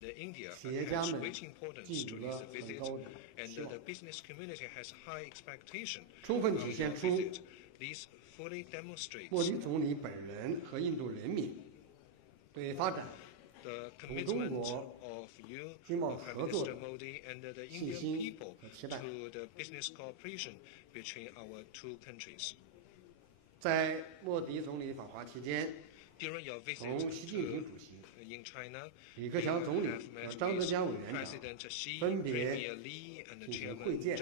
企业家们寄予了很高的期望，充分体现出莫迪总理本人和印度人民对发展同中国经贸合作的信心和期待。在莫迪总理访华期间，同习近平主席、李克强总理和张德江委员长分别进行会见、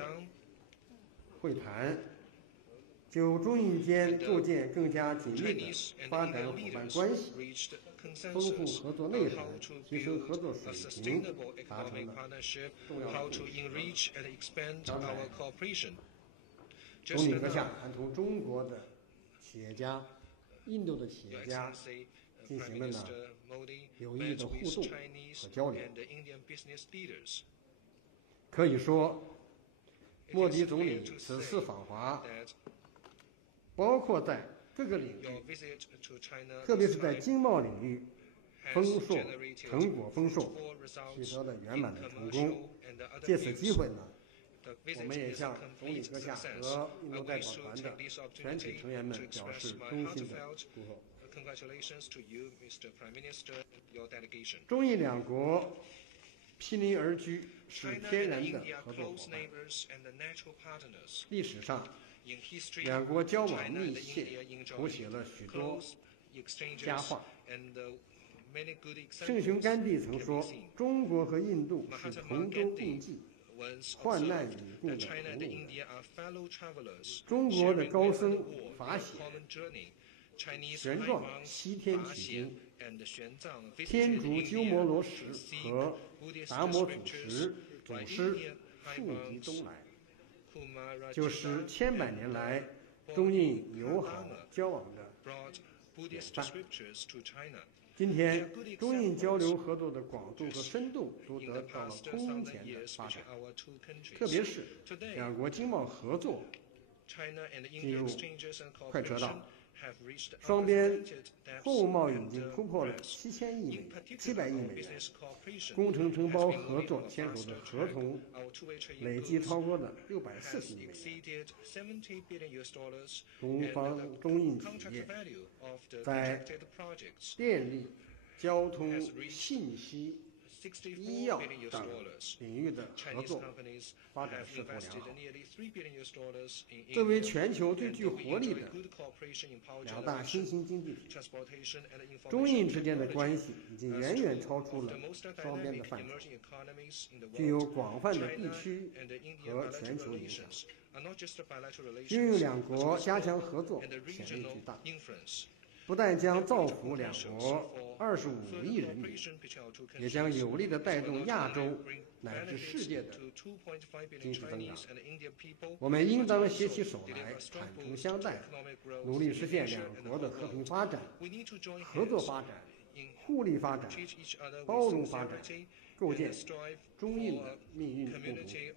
会谈，就中印间构建更加紧密的发展伙伴关系、丰富合作内涵、提升合作水平达成了重要的共识。刚才总理阁下还同中国的企业家、印度的企业家进行了有益的互动和交流。可以说，莫迪总理此次访华，包括在各个领域，特别是在经贸领域，成果丰硕，取得了圆满的成功。借此机会呢，我们也向总理阁下和印度代表团的全体成员们表示衷心的祝贺。中印两国毗邻而居，是天然的合作伙伴。历史上，两国交往密切，谱写了许多佳话。圣雄甘地曾说：“中国和印度是同舟共济，患难与共的同路人。”中国的高僧法显、玄奘西天取经，天竺鸠摩罗什和达摩祖师富集东来，就是千百年来中印友好交往的典范。今天，中印交流合作的广度和深度都得到了空前的发展，特别是两国经贸合作进入快车道，双边货物贸易已经突破了700亿美元，工程承包合作签署的合同累计超过了640亿美元。中印企业在电力、交通、信息、医药等领域的合作发展势头良好。作为全球最具活力的两大新兴经济体，中印之间的关系已经远远超出了双边的范畴，具有广泛的地区和全球影响。运用两国加强合作潜力巨大，不但将造福两国25亿人民，也将有力地带动亚洲乃至世界的经济增长。我们应当携起手来，坦诚相待，努力实现两国的和平发展、合作发展、互利发展、包容发展，构建中印的命运共同体。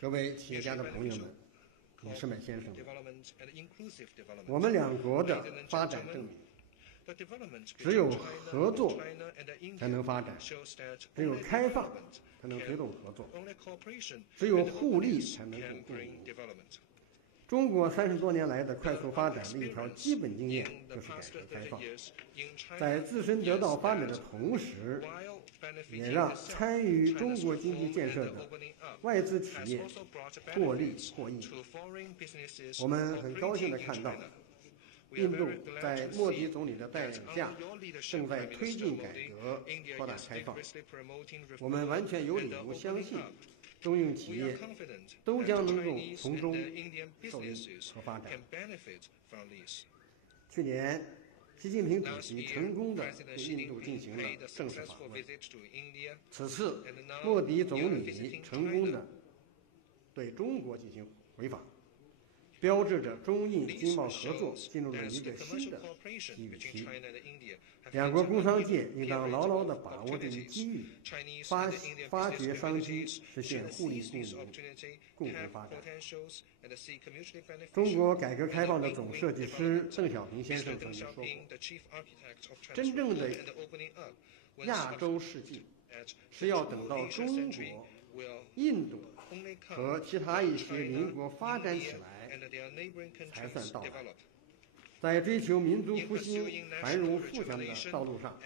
各位企业家的朋友们、女士们、先生们，我们两国的发展证明，只有合作才能发展，只有开放才能推动合作，只有互利才能共赢。中国30多年来的快速发展的一条基本经验就是改革开放，在自身得到发展的同时，也让参与中国经济建设的外资企业获利获益。我们很高兴地看到，印度在莫迪总理的带领下，正在推进改革、扩大开放。我们完全有理由相信，中印企业都将能够从中受益和发展。去年，习近平主席成功地对印度进行了正式访问，此次莫迪总理成功地对中国进行回访。标志着中印经贸合作进入了一个新的机遇期。两国工商界应当牢牢地把握这一机遇，发掘商机，实现互利共赢、共同发展。中国改革开放的总设计师邓小平先生曾经说过：“真正的亚洲世纪是要等到中国、印度和其他一些邻国发展起来才算到来。”在追求民族复兴、繁荣富强的道路上，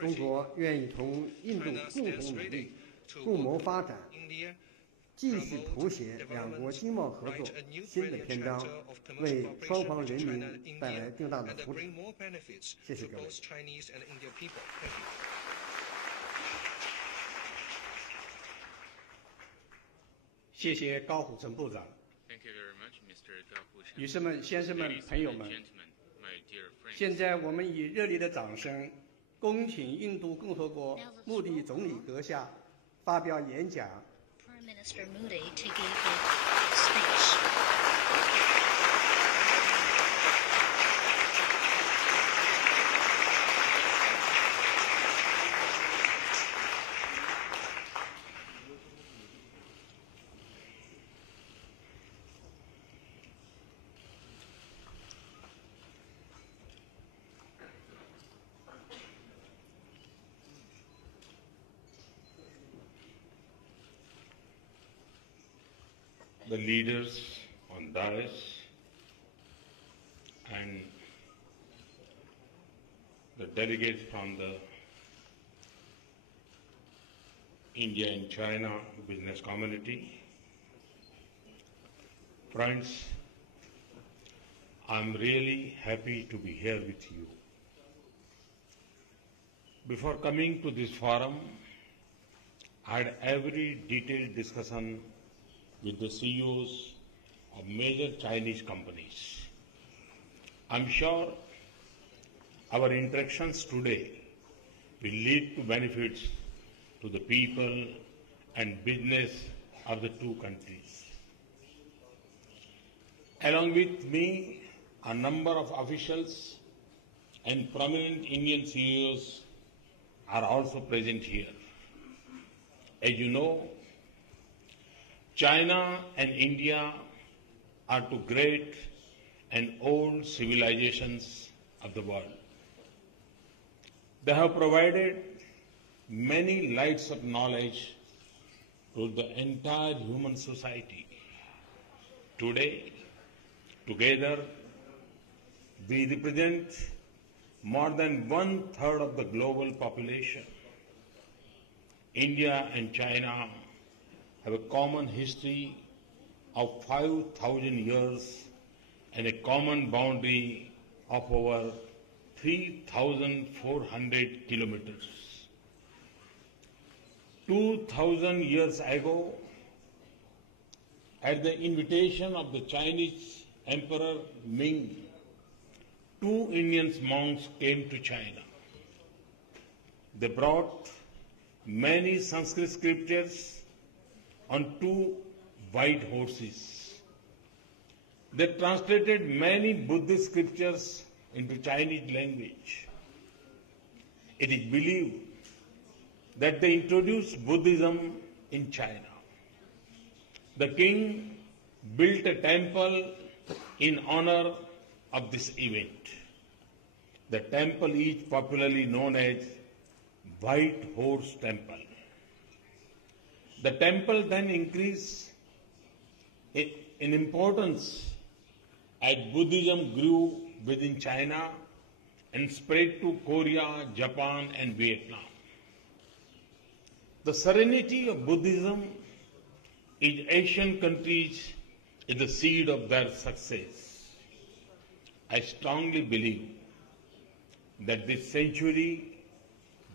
中国愿意同印度共同努力，共谋发展，继续谱写两国经贸合作新的篇章，为双方人民带来更大的福祉。谢谢各位。谢谢高虎城部长。女士们、先生们、朋友们，现在我们以热烈的掌声，恭请印度共和国穆迪总理阁下发表演讲。Minister Modi to give a speech. The leaders on dais and the delegates from the India and China business community. Friends, I'm really happy to be here with you. Before coming to this forum, I had every detailed discussion with the CEOs of major Chinese companies. I'm sure our interactions today will lead to benefits to the people and business of the two countries. Along with me, a number of officials and prominent Indian CEOs are also present here. As you know, China and India are two great and old civilizations of the world. They have provided many lights of knowledge to the entire human society. Today, together, we represent more than 1/3 of the global population. India and China have a common history of 5,000 years and a common boundary of over 3,400 kilometers. 2,000 years ago, at the invitation of the Chinese Emperor Ming, 2 Indian monks came to China. They brought many Sanskrit scriptures on 2 white horses. They translated many Buddhist scriptures into Chinese language. It is believed that they introduced Buddhism in China. The king built a temple in honor of this event. The temple is popularly known as White Horse Temple. The temple then increased in importance as Buddhism grew within China and spread to Korea, Japan, and Vietnam. The serenity of Buddhism in Asian countries is the seed of their success. I strongly believe that this century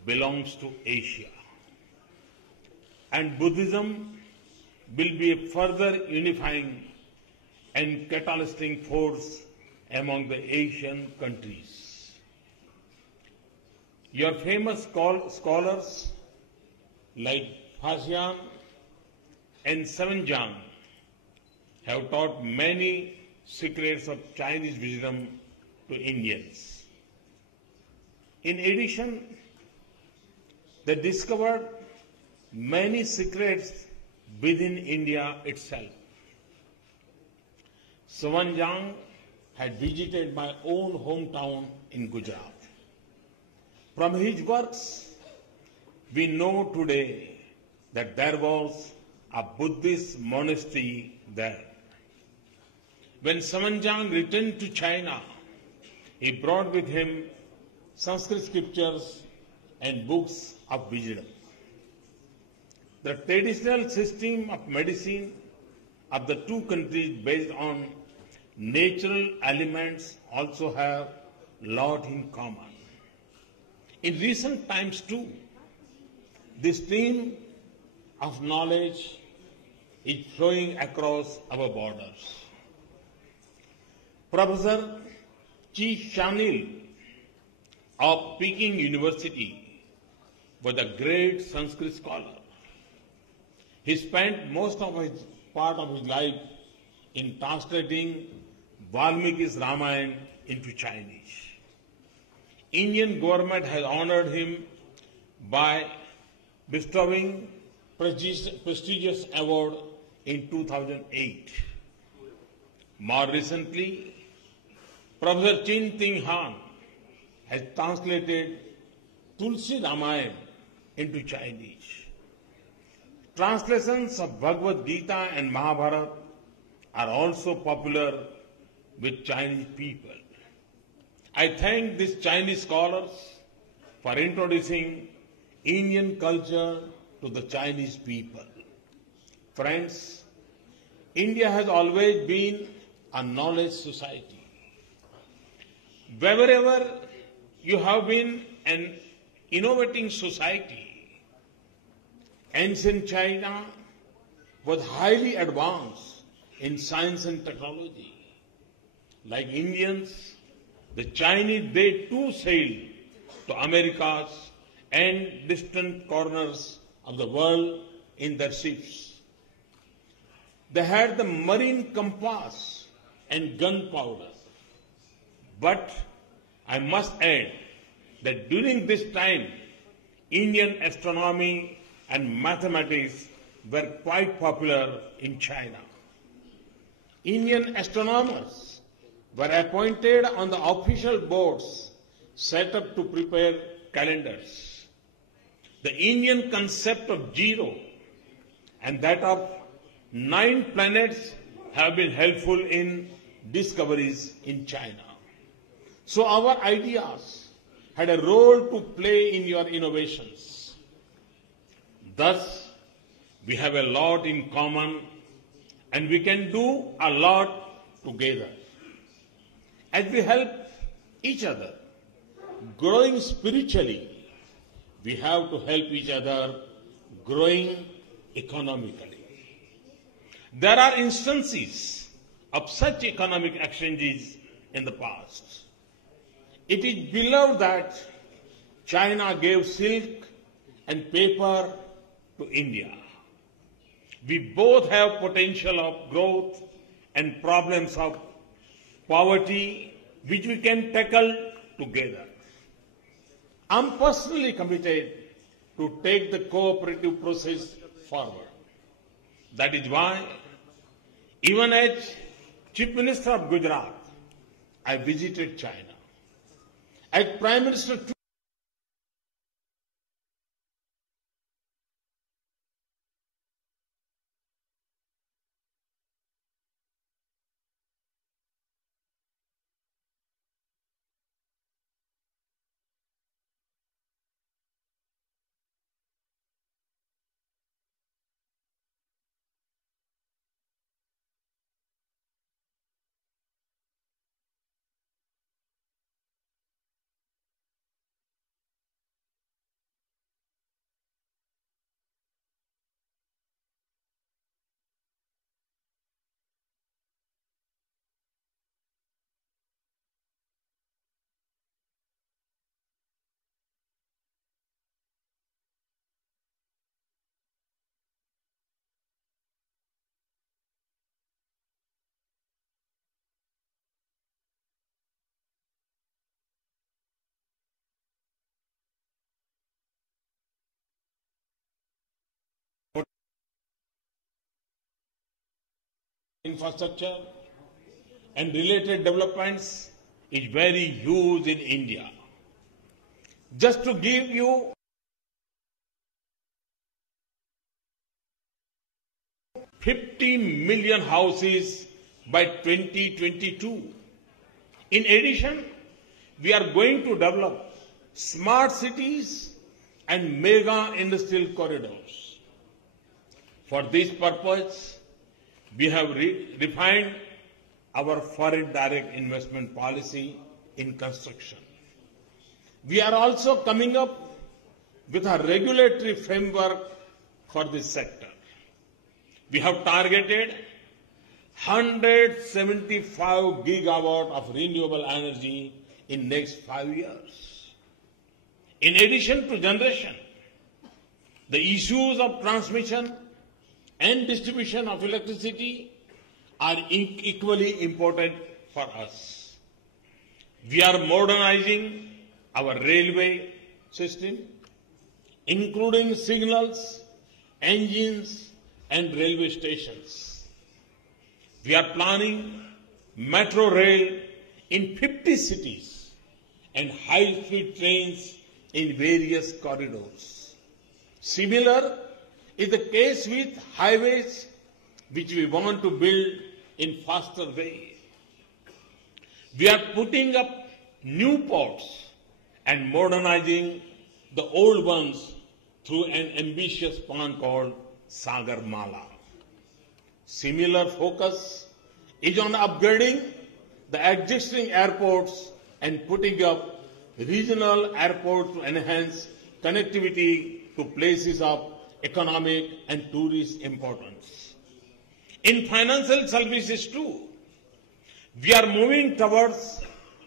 belongs to Asia, and Buddhism will be a further unifying and catalyzing force among the Asian countries. Your famous scholars like Fashian and Sevenjang have taught many secrets of Chinese wisdom to Indians. In addition, they discovered many secrets within India itself. Sawanjang had visited my own hometown in Gujarat. From his works, we know today that there was a Buddhist monastery there. When Sawanjang returned to China, he brought with him Sanskrit scriptures and books of wisdom. The traditional system of medicine of the two countries based on natural elements also have a lot in common. In recent times too, this stream of knowledge is flowing across our borders. Professor Chi Shanil of Peking University was a great Sanskrit scholar. He spent most of his part of his life in translating Valmiki's Ramayana into Chinese. Indian government has honored him by bestowing prestigious award in 2008. More recently, Professor Chin Ting Han has translated Tulsi Ramayana into Chinese. Translations of Bhagavad Gita and Mahabharata are also popular with Chinese people. I thank these Chinese scholars for introducing Indian culture to the Chinese people. Friends, India has always been a knowledge society. Wherever you have been an innovating society, ancient China was highly advanced in science and technology. Like Indians, the Chinese, they too sailed to Americas and distant corners of the world in their ships. They had the marine compass and gunpowder. But I must add that during this time, Indian astronomy and mathematics were quite popular in China. Indian astronomers were appointed on the official boards set up to prepare calendars. The Indian concept of zero and that of 9 planets have been helpful in discoveries in China. So our ideas had a role to play in your innovations. Thus, we have a lot in common and we can do a lot together. As we help each other growing spiritually, we have to help each other growing economically. There are instances of such economic exchanges in the past. It is beloved that China gave silk and paper to India. We both have potential of growth and problems of poverty which we can tackle together. I'm personally committed to take the cooperative process forward. That is why, even as Chief Minister of Gujarat, I visited China. As Prime Minister infrastructure and related developments is very huge in India. Just to give you 50 million houses by 2022. In addition, we are going to develop smart cities and mega industrial corridors. For this purpose, we have refined our foreign direct investment policy in construction. We are also coming up with a regulatory framework for this sector. We have targeted 175 gigawatt of renewable energy in next 5 years. In addition to generation, the issues of transmission and distribution of electricity are equally important for us. We are modernizing our railway system, including signals, engines, and railway stations. We are planning metro rail in 50 cities and high-speed trains in various corridors. Similar is the case with highways, which we want to build in faster way. We are putting up new ports and modernizing the old ones through an ambitious plan called Sagar Mala. Similar focus is on upgrading the existing airports and putting up regional airports to enhance connectivity to places of economic and tourist importance. In financial services too, we are moving towards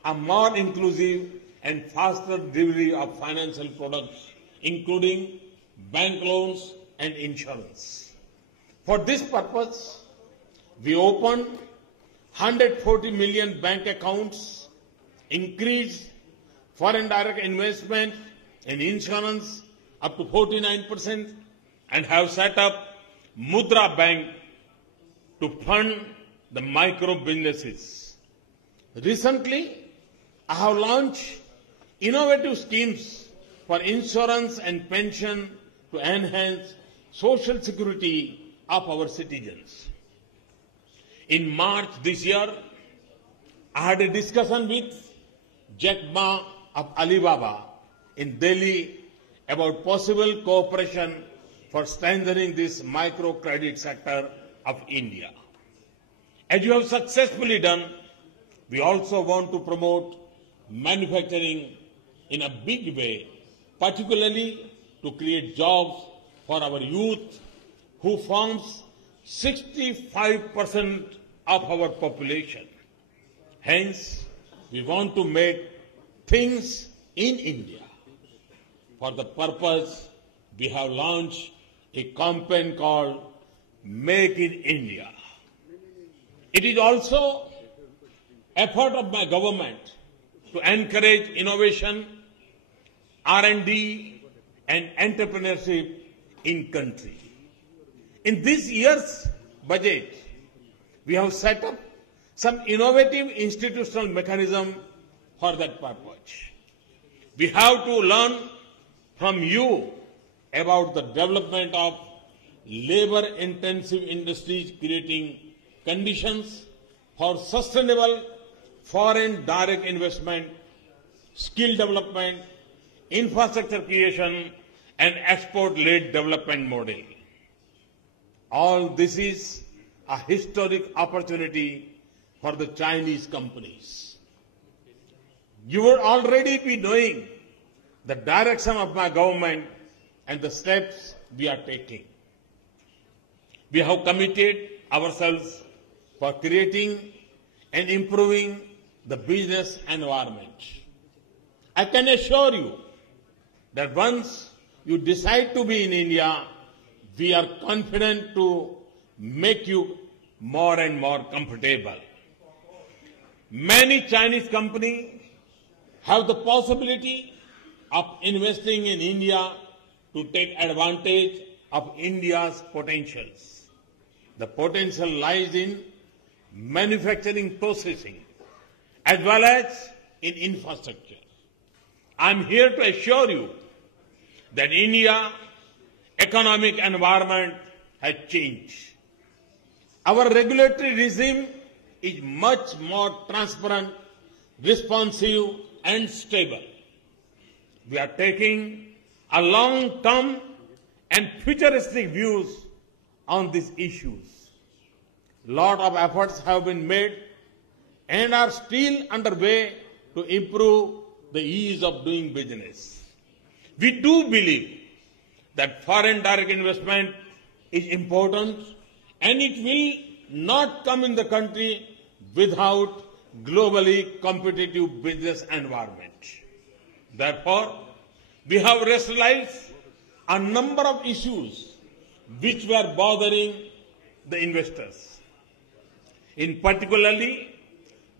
a more inclusive and faster delivery of financial products, including bank loans and insurance. For this purpose, we opened 140 million bank accounts, increased foreign direct investment and insurance up to 49%, and have set up Mudra Bank to fund the micro businesses. Recently, I have launched innovative schemes for insurance and pension to enhance social security of our citizens. In March this year, I had a discussion with Jack Ma of Alibaba in Delhi about possible cooperation for strengthening this microcredit sector of India. As you have successfully done, we also want to promote manufacturing in a big way, particularly to create jobs for our youth, who forms 65% of our population. Hence, we want to make things in India. For the purpose, we have launched a campaign called Make in India. It is also effort of my government to encourage innovation, R&D, and entrepreneurship in country. In this year's budget, we have set up some innovative institutional mechanism for that purpose. We have to learn from you about the development of labor-intensive industries, creating conditions for sustainable foreign direct investment, skill development, infrastructure creation, and export-led development model. All this is a historic opportunity for the Chinese companies. You will already be knowing the direction of my government and the steps we are taking. We have committed ourselves for creating and improving the business environment. I can assure you that once you decide to be in India, we are confident to make you more and more comfortable. Many Chinese companies have the possibility of investing in India to take advantage of India's potentials. The potential lies in manufacturing processing, as well as in infrastructure. I am here to assure you that India's economic environment has changed. Our regulatory regime is much more transparent, responsive, and stable. We are taking a long-term and futuristic views on these issues. A lot of efforts have been made and are still underway to improve the ease of doing business. We do believe that foreign direct investment is important and it will not come in the country without globally competitive business environment. Therefore, we have rationalized a number of issues which were bothering the investors. In particularly,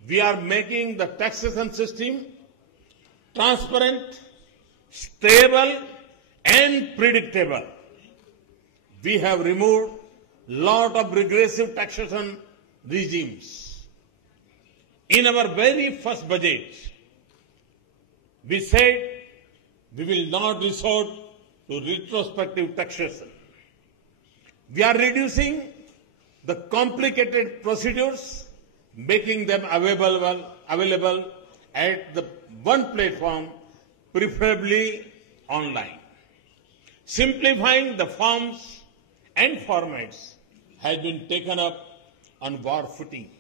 we are making the taxation system transparent, stable, and predictable. We have removed a lot of regressive taxation regimes. In our very first budget, we said we will not resort to retrospective taxation. We are reducing the complicated procedures, making them available at the one platform, preferably online. Simplifying the forms and formats has been taken up on war footing.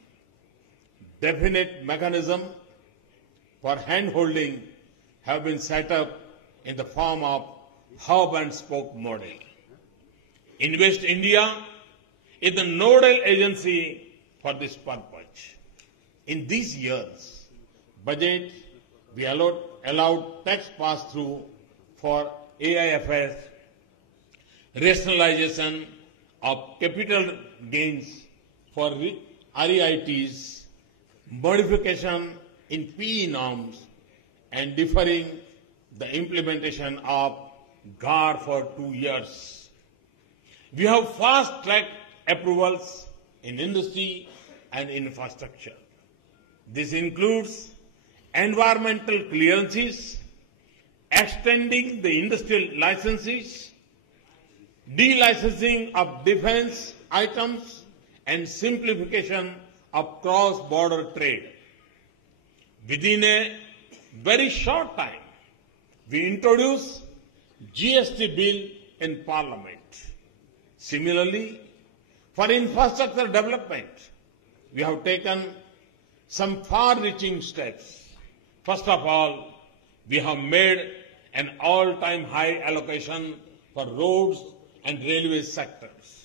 Definite mechanism for hand-holding have been set up in the form of hub and spoke model. Invest India is the nodal agency for this purpose. In these years, budget we allowed tax pass-through for AIFs, rationalization of capital gains for REITs, modification in PE norms, and deferring the implementation of GAR for 2 years. We have fast-tracked approvals in industry and infrastructure. This includes environmental clearances, extending the industrial licenses, delicensing of defense items, and simplification of cross-border trade. Within a very short time, we introduced GST bill in Parliament. Similarly, for infrastructure development, we have taken some far-reaching steps. First of all, we have made an all-time high allocation for roads and railway sectors.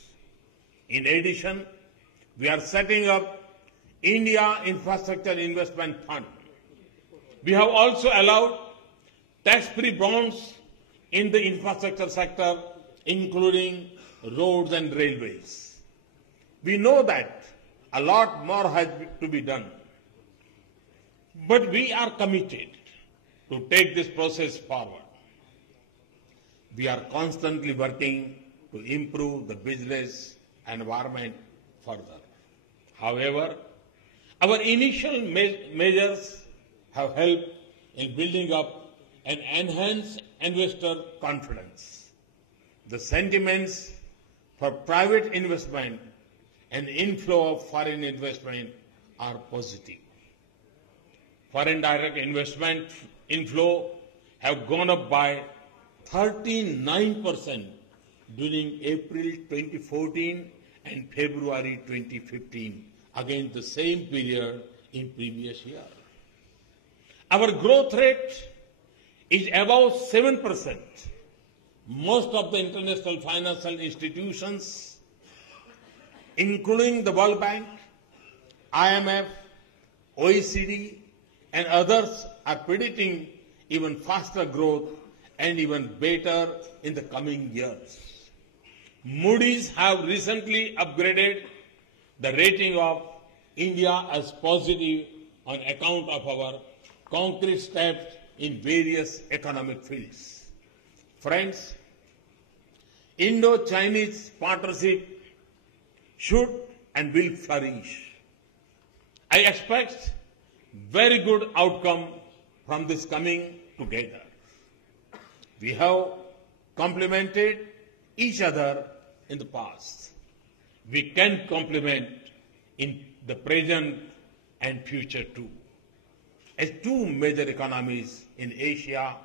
In addition, we are setting up India Infrastructure Investment Fund. We have also allowed tax-free bonds in the infrastructure sector, including roads and railways. We know that a lot more has to be done, but we are committed to take this process forward. We are constantly working to improve the business environment further. However, our initial measures have helped in building up and enhance investor confidence. The sentiments for private investment and inflow of foreign investment are positive. Foreign direct investment inflow have gone up by 39% during April 2014 and February 2015 against the same period in previous year. Our growth rate is above 7%. Most of the international financial institutions, including the World Bank, IMF, OECD, and others, are predicting even faster growth and even better in the coming years. Moody's have recently upgraded the rating of India as positive on account of our concrete steps in various economic fields. Friends, Indo-Chinese partnership should and will flourish. I expect very good outcome from this coming together. We have complemented each other in the past. We can complement in the present and future too. As two major economies in Asia,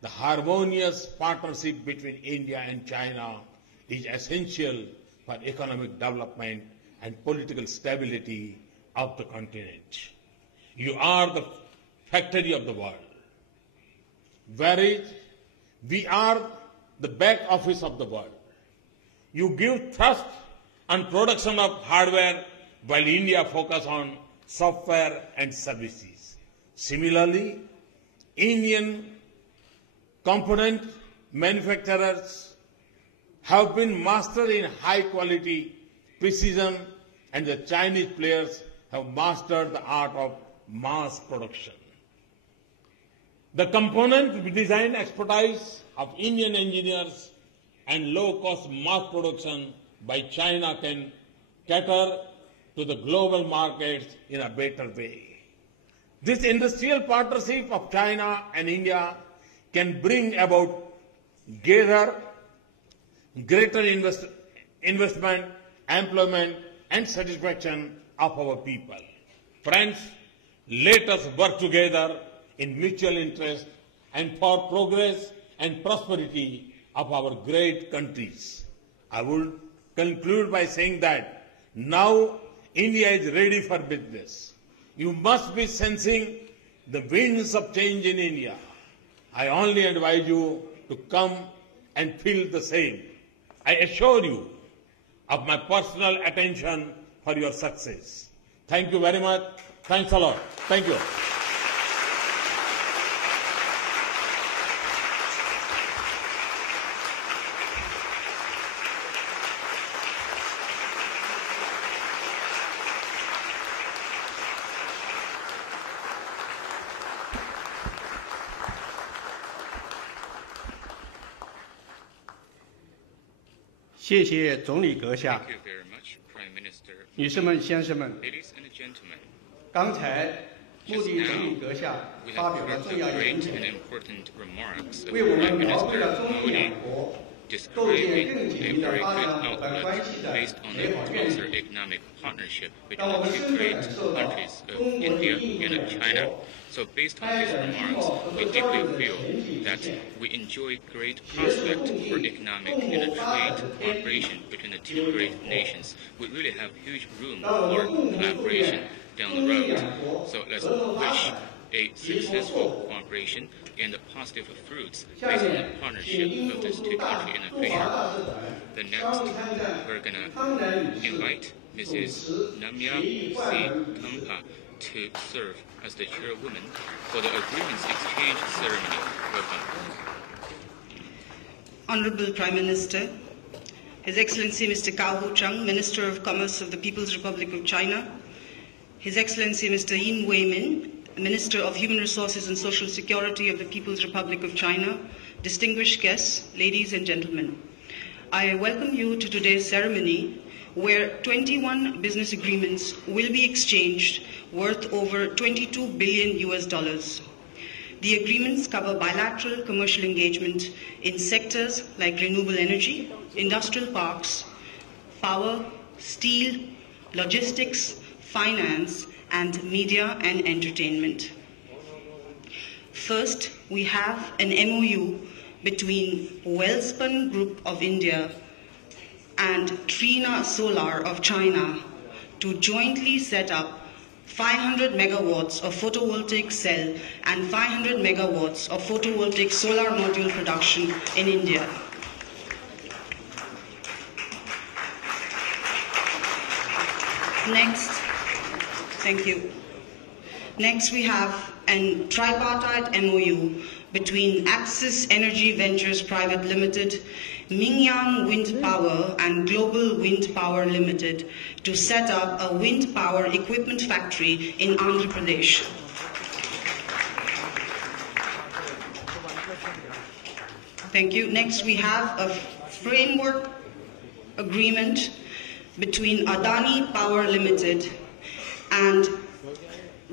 the harmonious partnership between India and China is essential for economic development and political stability of the continent. You are the factory of the world, whereas we are the back office of the world. You give thrust on production of hardware while India focuses on software and services. Similarly, Indian component manufacturers have been mastered in high quality precision, and the Chinese players have mastered the art of mass production. The component design expertise of Indian engineers and low-cost mass production by China can cater to the global markets in a better way. This industrial partnership of China and India can bring about greater investment, employment, and satisfaction of our people. Friends, let us work together in mutual interest and for progress and prosperity of our great countries. I would conclude by saying that now India is ready for business. You must be sensing the winds of change in India. I only advise you to come and feel the same. I assure you of my personal attention for your success. Thank you very much. Thanks a lot. Thank you.谢谢总理阁下。 Thank you very much, Prime Minister. 女士们、先生们， Ladies and gentlemen, 刚才穆 just 迪 now 总理阁下 we 发 have 表了 heard 重 the 要演 great 讲， and important remarks of 为我 Prime 们描绘 Minister 了中印 Modi, 两国构 describing 建更 a 紧密的 very 发 good 展伙伴关 outlook 系的 based on 美 a 好愿景。 closer economic partnership 让我 between 们 the 深 two 刻 great 感受到 countries of 中国与 India 印度 and 两 China. 国 So based on 开 these 展经 remarks, 贸 we 和交流 deeply 的 feel 前景 that 线， we enjoy great 携手 prospect 共 for 进 economic 共 and 谋发展 trade 的天地 cooperation between the two great nations. We really have huge room 让我 for 们共同祝 collaboration 愿 down 中 the 印 road. 两国 So let's 合作发 wish 展 a 结出 successful 后果。 cooperation and the positive fruits 下 based on 面 the 请 partnership 英 of 驻 these 驻 two 大 countries in the 驻华 future. 大使团 The 商 next, 务参战 we're gonna 康南女士 invite 主 Mrs. 持 Namya 协议 C. 冠文仪式。 Kampa to serve as the chairwoman for the agreements exchange ceremony. Welcome. Honorable Prime Minister, His Excellency Mr. Cao Huchang, Minister of Commerce of the People's Republic of China, His Excellency Mr. Yin Weimin, Minister of Human Resources and Social Security of the People's Republic of China, distinguished guests, ladies and gentlemen. I welcome you to today's ceremony where 21 business agreements will be exchanged worth over $22 billion US. The agreements cover bilateral commercial engagement in sectors like renewable energy, industrial parks, power, steel, logistics, finance, and media and entertainment. First, we have an MOU between Wellspun Group of India and Trina Solar of China to jointly set up 500 megawatts of photovoltaic cell and 500 megawatts of photovoltaic solar module production in India. Next, thank you. Next, we have a tripartite MOU between Axis Energy Ventures Private Limited, Mingyang Wind Power, and Global Wind Power Limited to set up a wind power equipment factory in Andhra Pradesh. Thank you. Next, we have a framework agreement between Adani Power Limited and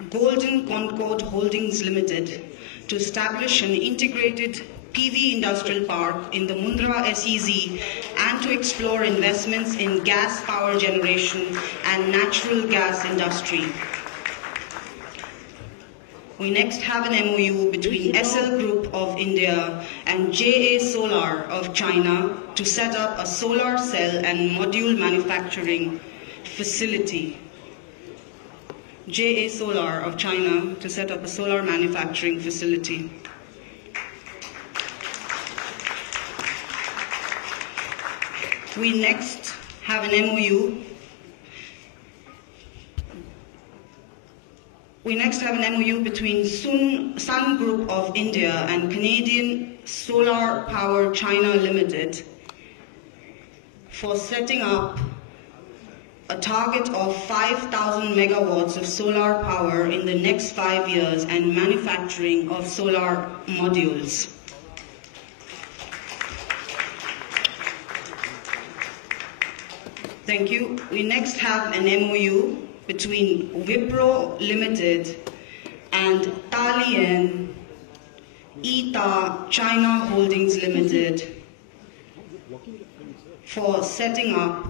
Golden Concord Holdings Limited to establish an integrated PV industrial park in the Mundra SEZ and to explore investments in gas power generation and natural gas industry. We next have an MOU between SL Group of India and JA Solar of China to set up a solar cell and module manufacturing facility. JA Solar of China to set up a solar manufacturing facility. We next have an MOU. We next have an MOU between Sun Group of India and Canadian Solar Power China Limited for setting up a target of 5,000 megawatts of solar power in the next 5 years and manufacturing of solar modules. Thank you. We next have an MOU between Wipro Limited and Dalian ETA China Holdings Limited for setting up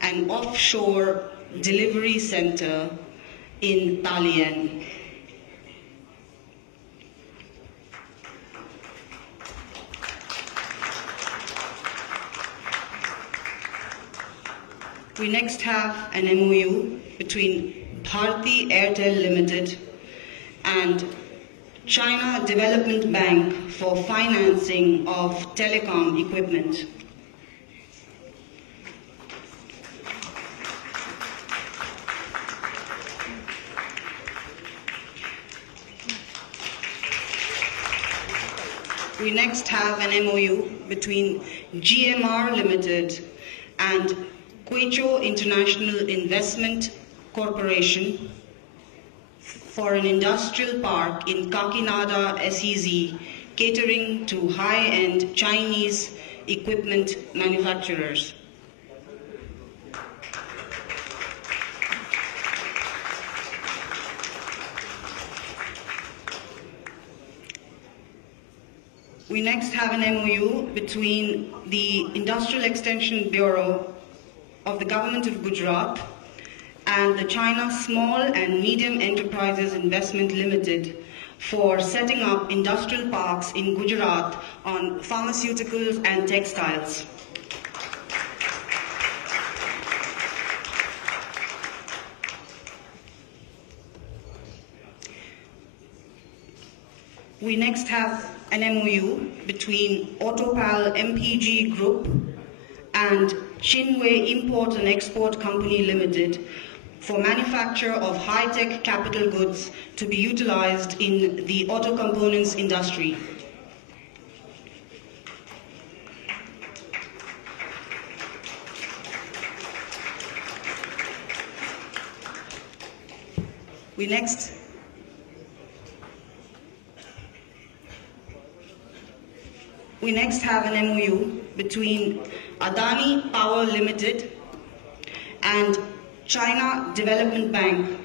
an offshore delivery center in Dalian. We next have an MOU between Bharti Airtel Limited and China Development Bank for financing of telecom equipment. We next have an MOU between GMR Limited and Quecho International Investment Corporation for an industrial park in Kakinada SEZ catering to high-end Chinese equipment manufacturers. We next have an MOU between the Industrial Extension Bureau of the Government of Gujarat and the China Small and Medium Enterprises Investment Limited for setting up industrial parks in Gujarat on pharmaceuticals and textiles. We next have an MOU between Autopal MPG Group and Chinway Import and Export Company Limited for manufacture of high-tech capital goods to be utilized in the auto components industry. We next have an MOU between Adani Power Limited and China Development Bank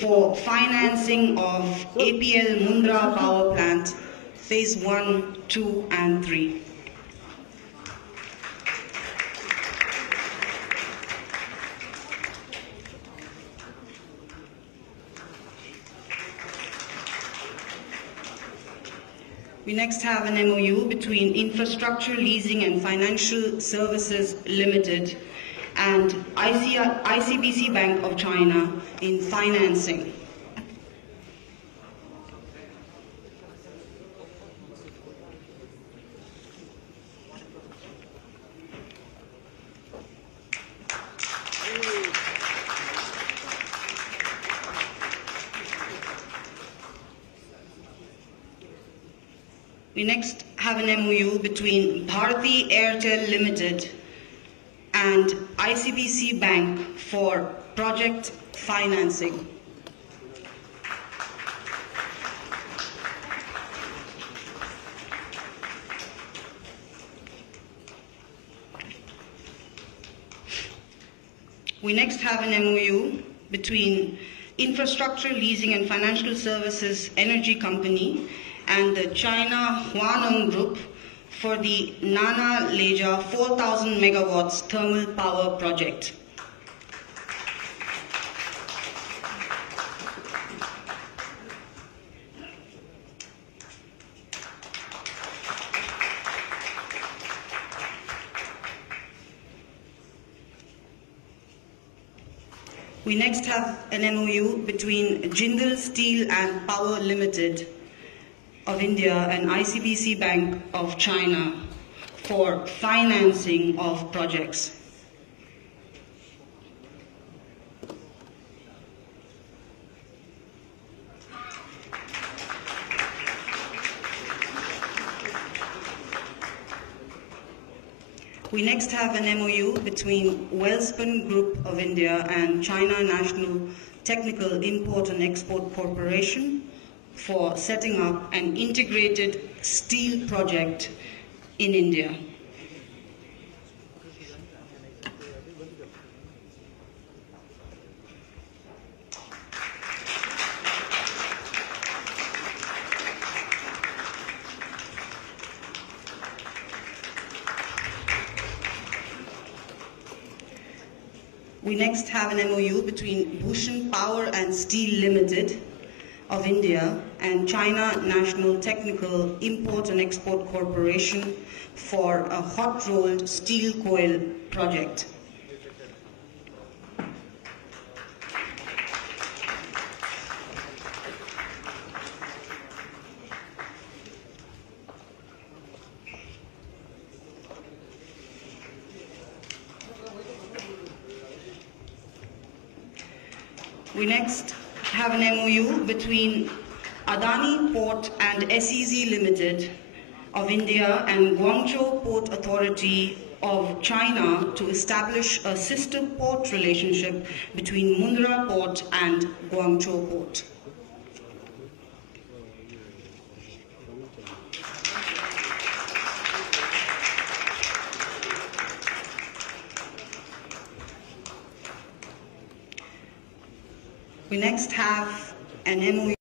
for financing of APL Mundra Power Plant Phase 1, 2 and 3. We next have an MOU between Infrastructure Leasing and Financial Services Limited and ICBC Bank of China in financing. We next have an MOU between Bharti Airtel Limited and ICBC Bank for project financing. We next have an MOU between infrastructure, leasing and financial services energy company, and the China Huaneng Group for the Nana Leja 4,000 megawatts thermal power project. We next have an MOU between Jindal Steel and Power Limited of India and ICBC Bank of China for financing of projects. We next have an MOU between Welspun Group of India and China National Technical Import and Export Corporation for setting up an integrated steel project in India. We next have an MOU between Bhushan Power and Steel Limited of India and China National Technical Import and Export Corporation for a hot-rolled steel coil project. We next have an MOU between Adani Port and SEZ Limited of India and Guangzhou Port Authority of China to establish a sister port relationship between Mundra Port and Guangzhou Port. We next have an MOU